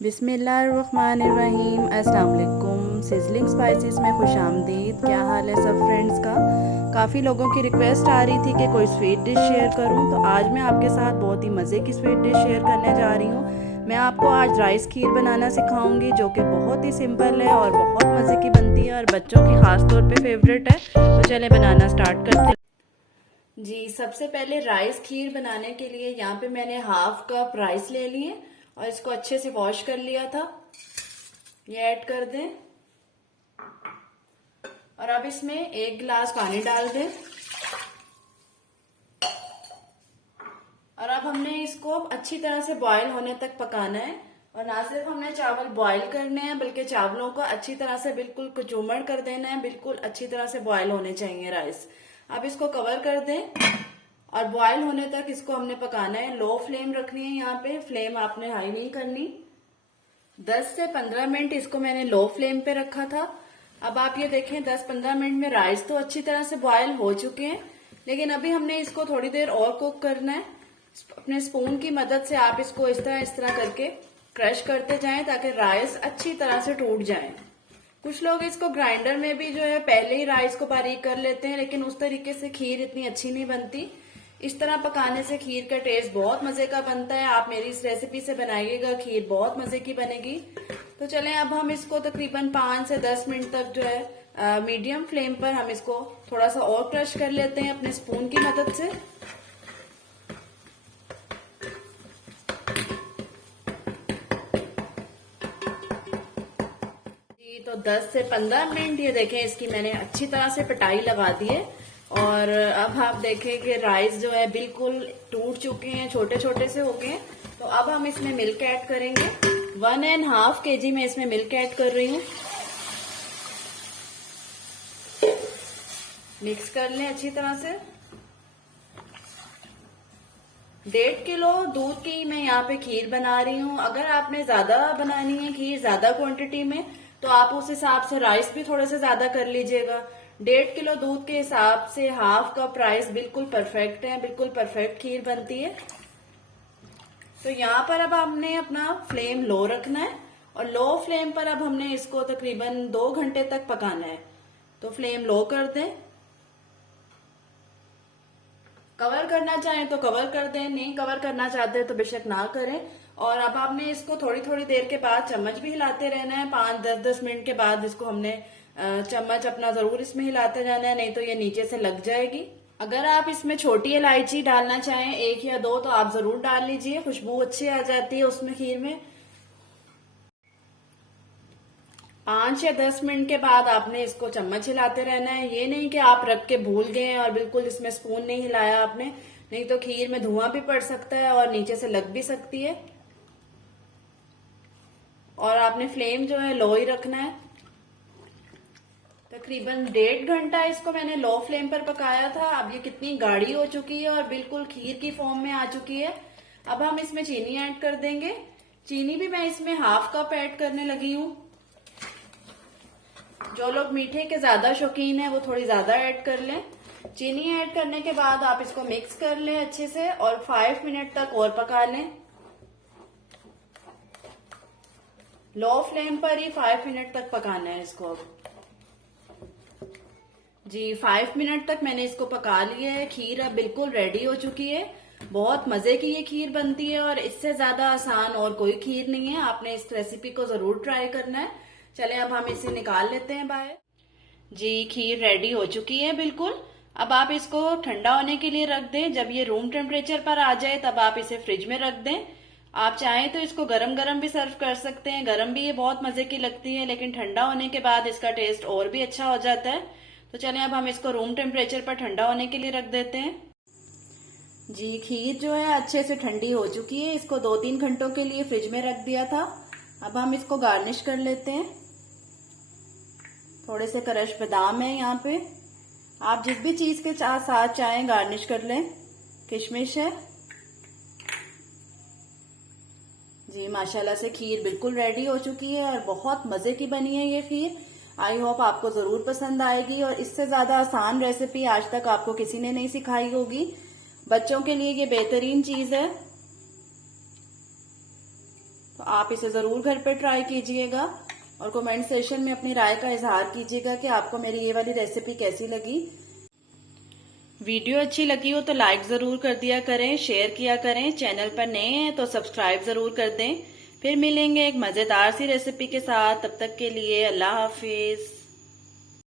बिस्मिल्लाहिर्रहमानिर्रहीम। अस्सलाम वालेकुम। सिजलिंग स्पाइसेस में खुशामदीद। क्या हाल है सब फ्रेंड्स का। काफ़ी लोगों की रिक्वेस्ट आ रही थी कि कोई स्वीट डिश शेयर करूं, तो आज मैं आपके साथ बहुत ही मज़े की स्वीट डिश शेयर करने जा रही हूं। मैं आपको आज राइस खीर बनाना सिखाऊंगी, जो कि बहुत ही सिंपल है और बहुत मज़े की बनती है और बच्चों की ख़ास तौर पे फेवरेट है। तो चले बनाना स्टार्ट करते हैं। जी, सबसे पहले राइस खीर बनाने के लिए यहाँ पे मैंने हाफ कप राइस ले लिए और इसको अच्छे से वॉश कर लिया था। ये ऐड कर दें और अब इसमें 1 गिलास पानी डाल दें और अब हमने इसको अच्छी तरह से बॉईल होने तक पकाना है। और ना सिर्फ हमने चावल बॉईल करने हैं, बल्कि चावलों को अच्छी तरह से बिल्कुल कुचूमड़ कर देना है। बिल्कुल अच्छी तरह से बॉईल होने चाहिए राइस। अब इसको कवर कर दें और बॉईल होने तक इसको हमने पकाना है। लो फ्लेम रखनी है, यहाँ पे फ्लेम आपने हाई नहीं करनी। 10 से 15 मिनट इसको मैंने लो फ्लेम पे रखा था। अब आप ये देखें 10-15 मिनट में राइस तो अच्छी तरह से बॉयल हो चुके हैं, लेकिन अभी हमने इसको थोड़ी देर और कुक करना है। अपने स्पून की मदद से आप इसको इस तरह करके क्रश करते जाएं ताकि राइस अच्छी तरह से टूट जाए। कुछ लोग इसको ग्राइंडर में भी जो है पहले ही राइस को बारीक कर लेते हैं, लेकिन उस तरीके से खीर इतनी अच्छी नहीं बनती। इस तरह पकाने से खीर का टेस्ट बहुत मजे का बनता है। आप मेरी इस रेसिपी से बनाइएगा, खीर बहुत मजे की बनेगी। तो चलें अब हम इसको तकरीबन 5 से 10 मिनट तक जो है मीडियम फ्लेम पर हम इसको थोड़ा सा और क्रश कर लेते हैं अपने स्पून की मदद से। तो 10 से 15 मिनट ये देखें इसकी मैंने अच्छी तरह से पिटाई लगा दी है और अब आप देखें कि राइस जो है बिल्कुल टूट चुके हैं, छोटे छोटे से हो गए हैं। तो अब हम इसमें मिल्क ऐड करेंगे। 1.5 kg में इसमें मिल्क ऐड कर रही हूँ। मिक्स कर लें अच्छी तरह से। 1.5 किलो दूध की मैं यहाँ पे खीर बना रही हूँ। अगर आपने ज्यादा बनानी है खीर, ज्यादा क्वांटिटी में, तो आप उस हिसाब से राइस भी थोड़े से ज्यादा कर लीजिएगा। 1.5 किलो दूध के हिसाब से हाफ कप राइस बिल्कुल परफेक्ट है, बिल्कुल परफेक्ट खीर बनती है। तो यहाँ पर अब हमने अपना फ्लेम लो रखना है और लो फ्लेम पर अब हमने इसको तकरीबन 2 घंटे तक पकाना है। तो फ्लेम लो कर दें। कवर करना चाहें तो कवर कर दें, नहीं कवर करना चाहते तो बेशक ना करें। और अब आपने इसको थोड़ी थोड़ी देर के बाद चम्मच भी हिलाते रहना है। 5-10 मिनट के बाद इसको हमने चम्मच अपना जरूर इसमें हिलाते जाना है, नहीं तो ये नीचे से लग जाएगी। अगर आप इसमें छोटी इलायची डालना चाहें 1 या 2 तो आप जरूर डाल लीजिए, खुशबू अच्छी आ जाती है उसमें खीर में। 5 या 10 मिनट के बाद आपने इसको चम्मच हिलाते रहना है। ये नहीं कि आप रख के भूल गए और बिल्कुल इसमें स्पून नहीं हिलाया आपने, नहीं तो खीर में धुआं भी पड़ सकता है और नीचे से लग भी सकती है। और आपने फ्लेम जो है लो ही रखना है। तकरीबन 1.5 घंटा इसको मैंने लो फ्लेम पर पकाया था। अब ये कितनी गाढ़ी हो चुकी है और बिल्कुल खीर की फॉर्म में आ चुकी है। अब हम इसमें चीनी ऐड कर देंगे। चीनी भी मैं इसमें हाफ कप ऐड करने लगी हूँ। जो लोग मीठे के ज्यादा शौकीन है वो थोड़ी ज्यादा ऐड कर लें। चीनी ऐड करने के बाद आप इसको मिक्स कर लें अच्छे से और 5 मिनट तक और पका लें। लो फ्लेम पर ही 5 मिनट तक पकाना है इसको। अब जी 5 मिनट तक मैंने इसको पका लिया है। खीर अब बिल्कुल रेडी हो चुकी है। बहुत मजे की ये खीर बनती है और इससे ज्यादा आसान और कोई खीर नहीं है। आपने इस रेसिपी को जरूर ट्राई करना है। चलें अब हम इसे निकाल लेते हैं बाहर। जी खीर रेडी हो चुकी है बिल्कुल। अब आप इसको ठंडा होने के लिए रख दें। जब ये रूम टेम्परेचर पर आ जाए तब आप इसे फ्रिज में रख दें। आप चाहें तो इसको गरम गरम भी सर्व कर सकते हैं, गरम भी ये बहुत मजे की लगती है, लेकिन ठंडा होने के बाद इसका टेस्ट और भी अच्छा हो जाता है। तो चलें अब हम इसको रूम टेम्परेचर पर ठंडा होने के लिए रख देते हैं। जी खीर जो है अच्छे से ठंडी हो चुकी है। इसको 2-3 घंटों के लिए फ्रिज में रख दिया था। अब हम इसको गार्निश कर लेते हैं। थोड़े से क्रश बादाम है यहाँ पे, आप जिस भी चीज के साथ चाहें गार्निश कर लें। किशमिश है। जी माशाल्लाह से खीर बिल्कुल रेडी हो चुकी है और बहुत मजे की बनी है ये खीर। आई होप आपको जरूर पसंद आएगी और इससे ज्यादा आसान रेसिपी आज तक आपको किसी ने नहीं सिखाई होगी। बच्चों के लिए ये बेहतरीन चीज है। तो आप इसे ज़रूर घर पे ट्राई कीजिएगा और कमेंट सेशन में अपनी राय का इजहार कीजिएगा कि आपको मेरी ये वाली रेसिपी कैसी लगी। वीडियो अच्छी लगी हो तो लाइक ज़रूर कर दिया करें, शेयर किया करें। चैनल पर नए हैं तो सब्सक्राइब ज़रूर कर दें। फिर मिलेंगे एक मज़ेदार सी रेसिपी के साथ। तब तक के लिए अल्लाह हाफिज़।